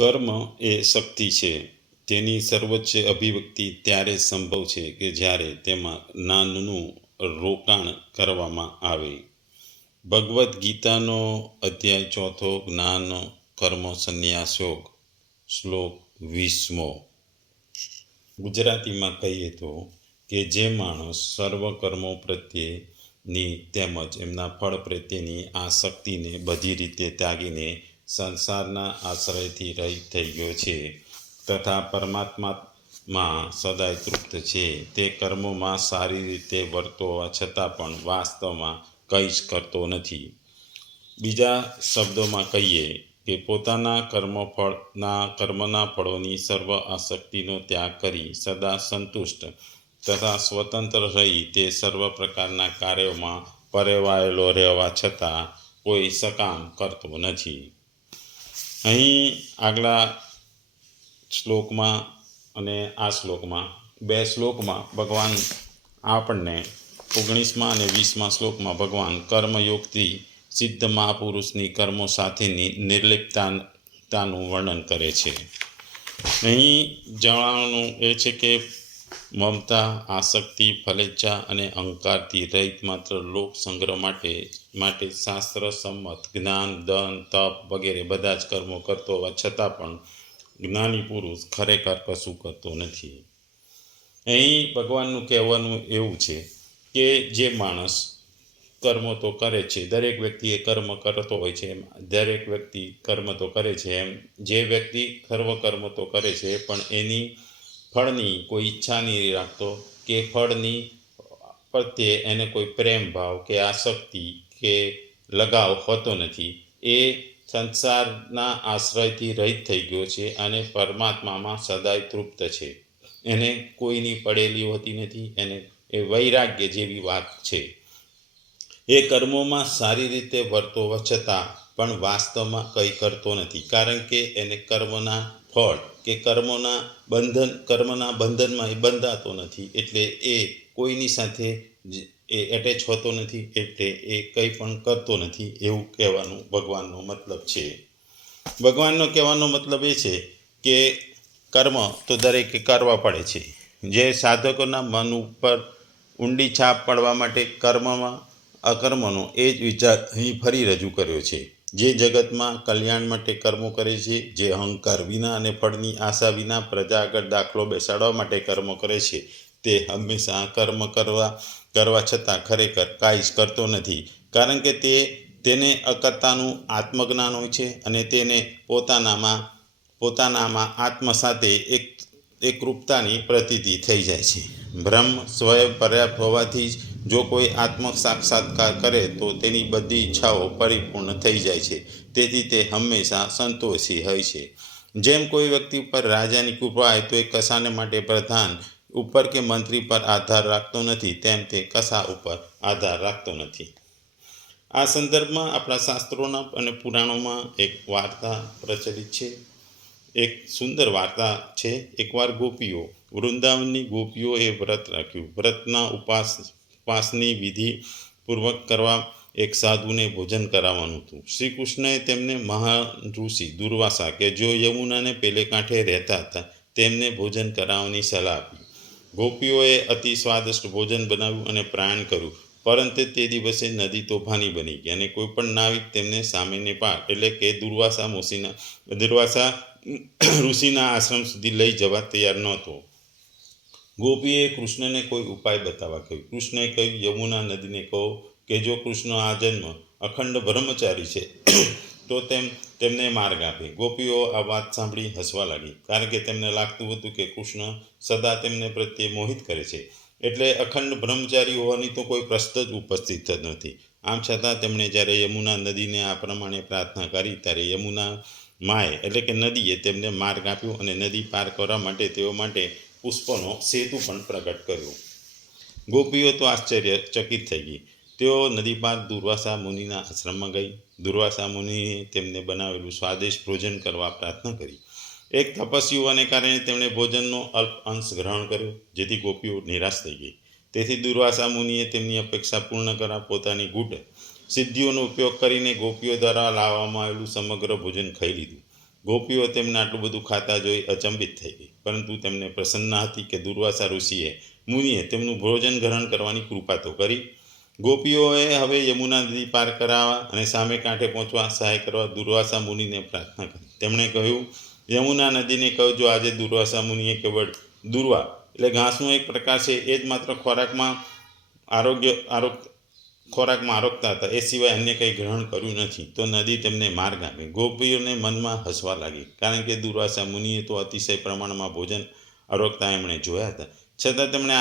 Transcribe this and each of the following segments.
કર્મ એ શક્તિ છે. તેની સર્વોચ્ચ અભિવ્યક્તિ ત્યારે સંભવ છે કે જ્યારે તેમાં જ્ઞાનનું રોકાણ કરવામાં આવે. ભગવદ્ ગીતાનો અધ્યાય ચોથો, જ્ઞાન, કર્મ, સંન્યાસ શ્લોક વીસમો. ગુજરાતીમાં કહીએ તો કે જે માણસ સર્વ કર્મો પ્રત્યેની તેમજ એમના ફળ પ્રત્યેની આ શક્તિને બધી રીતે ત્યાગીને સંસારના આશ્રયથી રહિત થઈ ગયો છે. તથા પરમાત્મામાં સદાય તૃપ્ત છે. તે કર્મોમાં સારી રીતે વર્તો હોવા છતાં પણ વાસ્તવમાં કંઈ જ કરતો નથી. બીજા શબ્દોમાં કહીએ કે પોતાના કર્મફળના કર્મના ફળોની સર્વ આસક્તિનો ત્યાગ કરી સદા સંતુષ્ટ તથા સ્વતંત્ર રહી તે સર્વ પ્રકારના કાર્યોમાં પરેવાયેલો રહેવા છતાં કોઈ સકામ કરતો નથી. અહીં આગલા શ્લોકમાં અને આ શ્લોકમાં, બે શ્લોકમાં ભગવાન આપણને ઓગણીસમાં અને વીસમાં શ્લોકમાં ભગવાન કર્મયોગથી સિદ્ધ મહાપુરુષની કર્મો સાથેની નિર્લિપ્તતાનું વર્ણન કરે છે. અહીં જણાવવાનું એ છે કે મમતા, આસક્તિ, ફલેચ્છા અને અહંકારથી રહિત માત્ર લોક સંગ્રહ માટે માટે શાસ્ત્ર, સંમત, જ્ઞાન દન તપ વગેરે બધા જ કર્મો કરતો હોવા છતાં પણ જ્ઞાની પુરુષ ખરેખર કશું કરતો નથી. અહીં ભગવાનનું કહેવાનું એવું છે કે જે માણસ કર્મો તો કરે છે, દરેક વ્યક્તિ એ કર્મ કરતો હોય છે, એમ દરેક વ્યક્તિ કર્મ તો કરે છે, એમ જે વ્યક્તિ સર્વ કર્મ તો કરે છે, પણ એની ફળની કોઈ ઈચ્છા નહીં રાખતો કે ફળની પ્રત્યે એને કોઈ પ્રેમ ભાવ કે આસક્તિ કે લગાવ હોતો નથી, એ સંસારના આશ્રયથી રહિત થઈ ગયો છે અને પરમાત્મામાં સદાય તૃપ્ત છે. એને કોઈની પડેલી હોતી નથી, એને એ વૈરાગ્ય જેવી વાત છે. એ કર્મોમાં સારી રીતે વર્તો છતાં પણ વાસ્તવમાં કંઈ કરતો નથી, કારણ કે એને કર્મના ફળ કે કર્મોના બંધન, કર્મના બંધનમાં એ બંધાતો નથી. એટલે એ કોઈની સાથે એ એટેચ હોતો નથી, એટલે એ કંઈ પણ કરતો નથી એવું કહેવાનું ભગવાનનો મતલબ છે. ભગવાનનો કહેવાનો મતલબ એ છે કે કર્મ તો દરેકે કરવા પડે છે. જે સાધકોના મન ઉપર ઊંડી છાપ પડવા માટે કર્મમાં અકર્મનો એ જ વિચાર અહીં ફરી રજૂ કર્યો છે. જે જગતમાં કલ્યાણ માટે કર્મો કરે છે, જે અહંકાર વિના અને ફળની આશા વિના પ્રજા આગળ દાખલો બેસાડવા માટે કર્મો કરે છે, તે હંમેશા કર્મ કરવા કરવા છતાં ખરેખર કાંઈ જ કરતો નથી. કારણ કે તે, તેને અકર્તાનું આત્મજ્ઞાન હોય છે અને તેને પોતાનામાં પોતાનામાં આત્મ સાથે એક, એકરૂપતાની પ્રતીતિ થઈ જાય છે. બ્રહ્મ સ્વયં પર્યાપ્ત હોવાથી જ જો કોઈ આત્મ સાક્ષાત્કાર કરે તો તેની બધી ઈચ્છાઓ પરિપૂર્ણ થઈ જાય છે. તેથી તે હંમેશા સંતોષી હોય છે. જેમ કોઈ વ્યક્તિ ઉપર રાજાની કૃપા હોય તો એ કસાને માટે પ્રધાન ઉપર કે મંત્રી પર આધાર રાખતો નથી, તેમ તે કસા ઉપર આધાર રાખતો નથી. આ સંદર્ભમાં આપણા શાસ્ત્રોના અને પુરાણોમાં એક વાર્તા પ્રચલિત છે. એક સુંદર વાર્તા છે. એકવાર ગોપીઓ વૃંદાવનની ગોપીઓએ વ્રત રાખ્યું. વ્રતના ઉપાસ ઉપાસની વિધિ પૂર્વક કરવા એક સાધુને ભોજન કરાવવાનું હતું. શ્રી કૃષ્ણએ તેમને મહાન ઋષિ દુર્વાસા કે જો યમુનાને પેલે કાંઠે રહેતા હતા, તેમને ભોજન કરાવવાની સલાહ આપી. ગોપીઓએ અતિ સ્વાદિષ્ટ ભોજન બનાવ્યું અને પ્રયાણ કર્યું, પરંતુ તે દિવસે નદી તોફાની બની ગઈ અને કોઈ પણ નાવિક તેમને સામેને પાર, એટલે કે દુર્વાસા મોસીના, દુર્વાસા ઋષિના આશ્રમ સુધી લઈ જવા તૈયાર નહોતો. ગોપીએ કૃષ્ણને કોઈ ઉપાય બતાવવા કહ્યું. કૃષ્ણએ કહ્યું, યમુના નદીને કહો કે જો કૃષ્ણ આ જન્મ અખંડ બ્રહ્મચારી છે, તો તેમ તેમને માર્ગ આપે. ગોપીઓ આ વાત સાંભળી હસવા લાગી, કારણ કે તેમને લાગતું હતું કે કૃષ્ણ સદા તેમને પ્રત્યે મોહિત કરે છે. એટલે અખંડ બ્રહ્મચારી હોવાની તો કોઈ પ્રશ્ન જ ઉપસ્થિત જ નથી. આમ છતાં તેમણે જ્યારે યમુના નદીને આ પ્રમાણે પ્રાર્થના કરી, ત્યારે યમુના માએ, એટલે કે નદીએ, તેમને માર્ગ આપ્યો અને નદી પાર કરવા માટે, તેઓ માટે પુષ્પનો સેતુ પણ પ્રગટ કર્યો. ગોપીઓ તો આશ્ચર્યચકિત થઈ ગઈ. તેઓ નદી પાર દુર્વાસા મુનિના આશ્રમમાં ગઈ. દુર્વાસા મુનિએ તેમને બનાવેલું સ્વાદિષ્ટ ભોજન કરવા પ્રાર્થના કરી. એક તપસ્વી હોવાને કારણે તેમણે ભોજનનો અલ્પ અંશ ગ્રહણ કર્યો, જેથી ગોપીઓ નિરાશ થઈ ગઈ. તેથી દુર્વાસા મુનિએ તેમની અપેક્ષા પૂર્ણ કરવા પોતાની ગુટ સિદ્ધિઓનો ઉપયોગ કરીને ગોપીઓ દ્વારા લાવવામાં આવેલું સમગ્ર ભોજન ખાઈ લીધું. ગોપીઓ તેમને આટલું બધું ખાતા જોઈ અચંબિત થઈ ગઈ. પરંતુ તેમને પ્રસન્ન હતી કે દુર્વાસા ઋષિએ મુનિએ તેમનું ભોજન ગ્રહણ કરવાની કૃપા તો કરી. ગોપીઓએ હવે યમુના નદી પાર કરાવવા અને સામે કાંઠે પહોંચવા સહાય કરવા દુર્વાસા મુનિને પ્રાર્થના કરી. તેમણે કહ્યું, યમુના નદીને કહેજો આજે દુર્વાસા મુનિએ કેવળ દુર્વા, એટલે ઘાસનો એક પ્રકાર છે, એ જ માત્ર ખોરાકમાં આરોગ્ય, આરોગ ખોરાકમાં આરોગતા હતા. એ સિવાય અન્ય કંઈ ગ્રહણ કર્યું નથી. તો નદી તેમને માર્ગ આપી ગોપીઓને મનમાં હસવા લાગી. કારણ કે દુર્વાસા મુનિએ તો અતિશય પ્રમાણમાં ભોજન આરોગતા એમણે જોયા હતા. છતાં તેમણે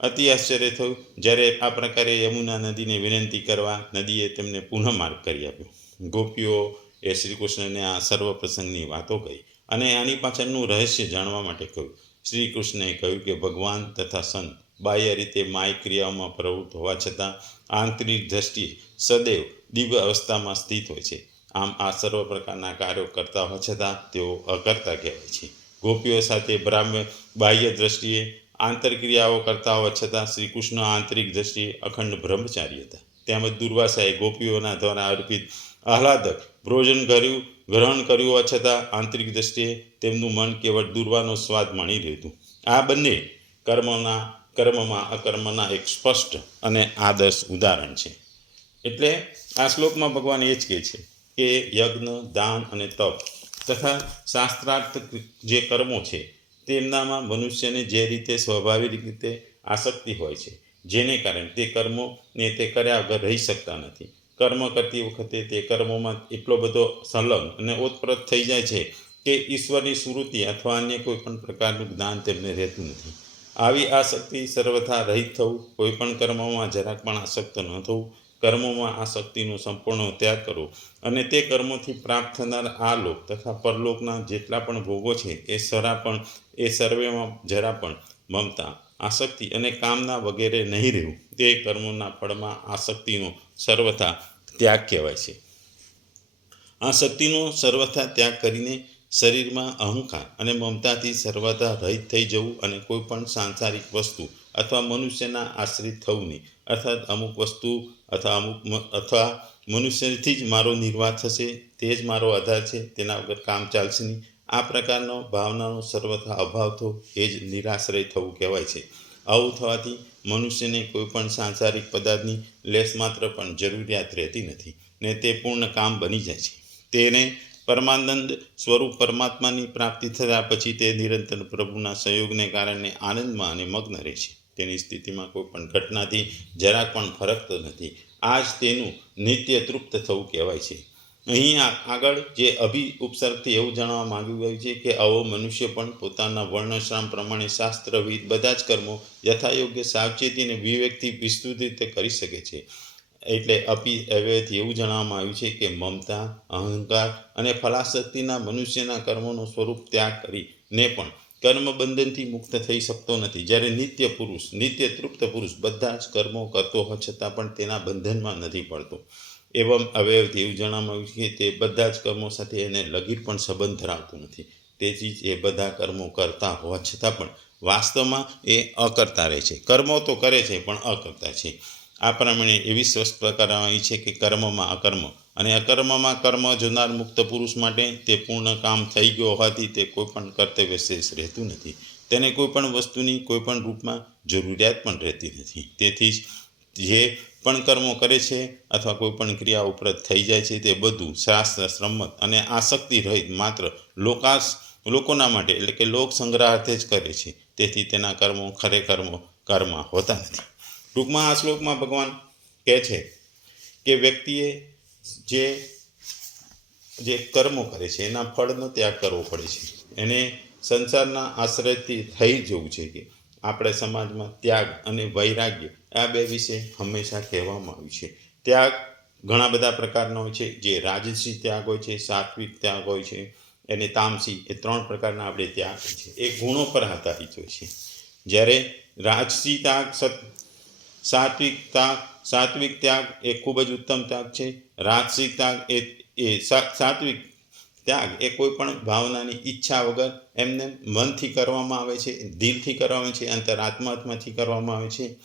અતિ આશ્ચર્ય થયું. જ્યારે આ પ્રકારે યમુના નદીને વિનંતી કરવા નદીએ તેમને પુનઃ માર્ગ કરી આપ્યો. ગોપીઓ એ શ્રી કૃષ્ણને આ સર્વ પ્રસંગની વાતો કહી અને આની પાછળનું રહસ્ય જાણવા માટે કહ્યું. શ્રી કૃષ્ણએ કહ્યું કે ભગવાન તથા સંત બાહ્ય રીતે માય ક્રિયાઓમાં પ્રવૃત્ત હોવા છતાં આંતરિક દ્રષ્ટિએ સદૈવ દિવ્ય અવસ્થામાં સ્થિત હોય છે. આમ આ સર્વ પ્રકારના કાર્યો કરતા હોવા છતાં તેઓ અકર્તા કહેવાય છે. ગોપીઓ સાથે બ્રાહ્મ્ય બાહ્ય દ્રષ્ટિએ આંતરક્રિયાઓ કરતા હોવા છતાં શ્રી કૃષ્ણ આંતરિક દ્રષ્ટિએ અખંડ બ્રહ્મચારી હતા. તેમજ દુર્વાસાએ ગોપીઓના દ્વારા અર્પિત આહલાદક ભોજન કર્યું, ગ્રહણ કર્યું હોવા છતાં આંતરિક દ્રષ્ટિએ તેમનું મન કેવળ દુર્વાનો સ્વાદ માણી રહ્યું હતું. આ બંને કર્મના કર્મમાં અકર્મના એક સ્પષ્ટ અને આદર્શ ઉદાહરણ છે. એટલે આ શ્લોકમાં ભગવાન એ જ કહે છે કે યજ્ઞ, દાન અને તપ તથા શાસ્ત્રાર્થ જે કર્મો છે તેમનામાં મનુષ્યને જે રીતે સ્વાભાવિક રીતે આસક્તિ હોય છે, જેને કારણે તે કર્મોને તે કર્યા વગર રહી શકતા નથી. કર્મ કરતી વખતે તે કર્મોમાં એટલો બધો સંલગ્ન અને ઓતપ્રત થઈ જાય છે કે ઈશ્વરની સ્મૃતિ અથવા અન્ય કોઈ પણ પ્રકારનું જ્ઞાન તેમને રહેતું નથી. આવી આસક્તિ સર્વથા રહિત થવું કોઈ પણ કર્મમાં જરાક પણ આસક્ત ન થવું, કર્મોમાં આસક્તિનો સંપૂર્ણ ત્યાગ કરવો અને તે કર્મોથી પ્રાપ્ત થનાર આ લોક તથા પરલોકના જેટલા પણ ભોગો છે, એ સરા પણ, એ સર્વેમાં જરા પણ મમતા, આસક્તિ અને કામના વગેરે નહીં રહેવું. તે કર્મોના ફળમાં આસક્તિનો સર્વથા ત્યાગ કહેવાય છે. આ શક્તિનો સર્વથા ત્યાગ કરીને શરીરમાં અહંકાર અને મમતાથી સર્વથા રહિત થઈ જવું અને કોઈ પણ સાંસારિક વસ્તુ અથવા મનુષ્યના આશ્રિત થવું નહીં. અર્થાત અમુક વસ્તુ અથવા અમુક અથવા મનુષ્યથી જ મારો નિર્વાહ થશે, તે જ મારો આધાર છે, તેના વગર કામ ચાલશે નહીં. આ પ્રકારનો ભાવનાનો સર્વથા અભાવ થવો એ જ નિરાશ્રય થવું કહેવાય છે. આવું થવાથી મનુષ્યને કોઈ પણ સાંસારિક પદાર્થની લેસ માત્ર પણ જરૂરિયાત રહેતી નથી ને તે પૂર્ણ કામ બની જાય છે. તેને પરમાનંદ સ્વરૂપ પરમાત્માની પ્રાપ્તિ થયા પછી તે નિરંતર પ્રભુના સહયોગને કારણે આનંદમાં અને મગ્ન રહે છે. તેની સ્થિતિમાં કોઈ પણ ઘટનાથી જરાક પણ ફરકતો નથી. આ જ તેનું નિત્ય તૃપ્ત થવું કહેવાય છે. અહીં આગળ જે અભિ ઉપસર્ગથી એવું જાણવા માંગ્યું ગયું છે કે આવો મનુષ્ય પણ પોતાના વર્ણશ્રામ પ્રમાણે શાસ્ત્રવિદ, બધા જ કર્મો યથાયોગ્ય સાવચેતી અને વિવેકથી વિસ્તૃત રીતે કરી શકે છે. એટલે અપી અવ્યયથી એવું જણાવવામાં આવ્યું છે કે મમતા, અહંકાર અને ફલાશક્તિના મનુષ્યના કર્મોનું સ્વરૂપ ત્યાગ કરીને પણ કર્મબંધનથી મુક્ત થઈ શકતો નથી. જ્યારે નિત્ય પુરુષ, નિત્ય તૃપ્ત પુરુષ બધા જ કર્મો કરતો હોવા છતાં પણ તેના બંધનમાં નથી પડતો. એવમ અવયવથી એવું જણાવવામાં આવ્યું છે કે તે બધા જ કર્મો સાથે એને લગીર પણ સંબંધ ધરાવતું નથી. તેથી જ એ બધા કર્મો કરતા હોવા છતાં પણ વાસ્તવમાં એ અકર્તા રહે છે. કર્મો તો કરે છે, પણ અકર્તા છે. આ પ્રમાણે એવી સ્પષ્ટ કરાવી છે કે કર્મમાં અકર્મ. અને અકર્મમાં કર્મ જોનાર મુક્ત પુરુષ માટે તે પૂર્ણ કામ થઈ ગયો હોવાથી તે કોઈપણ કર્તવ્ય શેષ રહેતું નથી. તેને કોઈપણ વસ્તુની કોઈપણ રૂપમાં જરૂરિયાત પણ રહેતી નથી. તેથી જ જે પણ કર્મો કરે છે અથવા કોઈપણ ક્રિયા ઉપરત થઈ જાય છે તે બધું શાસ્ત્ર શ્રમત અને આસક્તિ રહિત માત્ર લોકાસ, લોકોના માટે એટલે કે લોક સંગ્રહાર્થે જ કરે છે. તેથી તેના કર્મો ખરેખર કર્મ હોતા નથી. ટૂંકમાં આ શ્લોકમાં ભગવાન કહે છે કે વ્યક્તિએ જે જે કર્મો કરે છે, એના ફળનો ત્યાગ કરવો પડે છે. એને સંસારના આશ્રયથી થઈ જવું છે કે આપણે સમાજમાં ત્યાગ અને વૈરાગ્ય આ બે વિશે હંમેશા કહેવામાં આવ્યું છે. ત્યાગ ઘણા બધા પ્રકારના હોય છે, જે રાજસી ત્યાગ હોય છે, સાત્વિક ત્યાગ હોય છે, અને તામસી એ ત્રણ પ્રકારના આપણે ત્યાગ હોય છે. એ ગુણો પર આધારિત હોય છે. જ્યારે રાજસી ત્યાગ સત સાત્વિક ત્યાગ સાત્વિક ત્યાગ એ ખૂબ જ ઉત્તમ ત્યાગ છે. રાજસિક ત્યાગ એ એ સાત્વિક ત્યાગ એ કોઈ પણ ભાવનાની ઈચ્છા વગર એમને મનથી કરવામાં આવે છે, દિલથી કરવામાં આવે છે અંતરાત્માત્માથી કરવામાં આવે છે.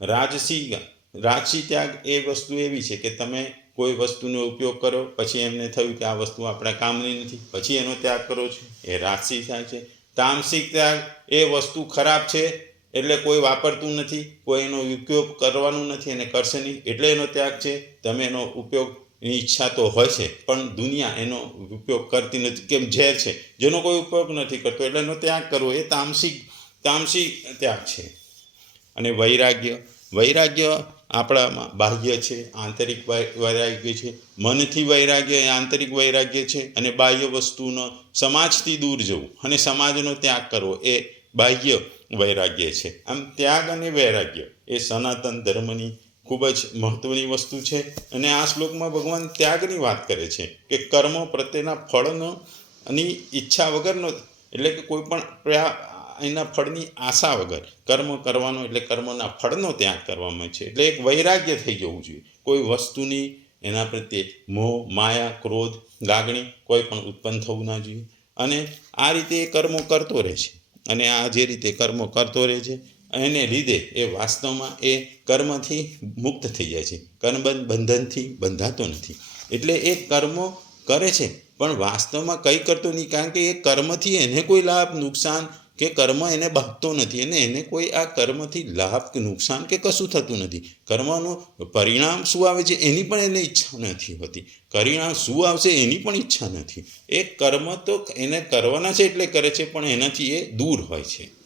રાજસી રાજસી ત્યાગ એ વસ્તુ એવી છે કે તમે કોઈ વસ્તુનો ઉપયોગ કરો, પછી એમને થયું કે આ વસ્તુ આપણા કામની નથી, પછી એનો ત્યાગ કરો છો. એ રાજસી થાય છે. તામસિક ત્યાગ એ વસ્તુ ખરાબ છે એટલે કોઈ વાપરતું નથી, કોઈ એનો ઉપયોગ કરવાનું નથી અને કરશે નહીં, એટલે એનો ત્યાગ છે. તમે એનો ઉપયોગની ઈચ્છા તો હોય છે, પણ દુનિયા એનો ઉપયોગ કરતી નથી, કેમ ઝેર છે. જેનો કોઈ ઉપયોગ નથી કરતો, એટલે એનો ત્યાગ કરવો, એ તામસિક તામસિક ત્યાગ છે. અને વૈરાગ્ય વૈરાગ્ય આપણામાં બાહ્ય છે, આંતરિક વૈરાગ્ય છે, મનથી વૈરાગ્ય એ આંતરિક વૈરાગ્ય છે, અને બાહ્ય વસ્તુનો સમાજથી દૂર જવું અને સમાજનો ત્યાગ કરવો, એ બાહ્ય વૈરાગ્ય છે. આમ ત્યાગ અને વૈરાગ્ય એ સનાતન ધર્મની ખૂબ જ મહત્વની વસ્તુ છે અને આ શ્લોકમાં ભગવાન ત્યાગની વાત કરે છે કે કર્મ પ્રત્યેના ફળનો ની ઈચ્છા વગરનો એટલે કે કોઈ પણ એના ફળની આશા વગર કર્મ કરવાનો એટલે કર્મના ફળનો ત્યાગ કરવામાં છે. એટલે એક વૈરાગ્ય થઈ જવું જોઈએ. કોઈ વસ્તુની એના પ્રત્યે મોહ, માયા, ક્રોધ, લાગણી કોઈ પણ ઉત્પન્ન થવું ના જોઈએ. અને આ રીતે એ કર્મો કરતો રહે છે. અને આ જે રીતે કર્મો કરતો રહે છે, એને લીધે એ વાસ્તવમાં એ કર્મથી મુક્ત થઈ જાય છે. કર્મ બંધનથી બંધાતો નથી. એટલે એ કર્મો કરે છે, પણ વાસ્તવમાં કંઈ કરતો નહીં. કારણ કે એ કર્મથી એને કોઈ લાભ, નુકસાન કે કર્મ એને બાંધતો નથી અને એને કોઈ આ કર્મથી લાભ કે નુકસાન કે કશું થતું નથી. કર્મનું પરિણામ શું આવે છે? એની પણ એને ઈચ્છા નથી હોતી. પરિણામ શું આવશે? એની પણ ઈચ્છા નથી. એ કર્મ તો એને કરવાના છે એટલે કરે છે, પણ એનાથી એ દૂર હોય છે.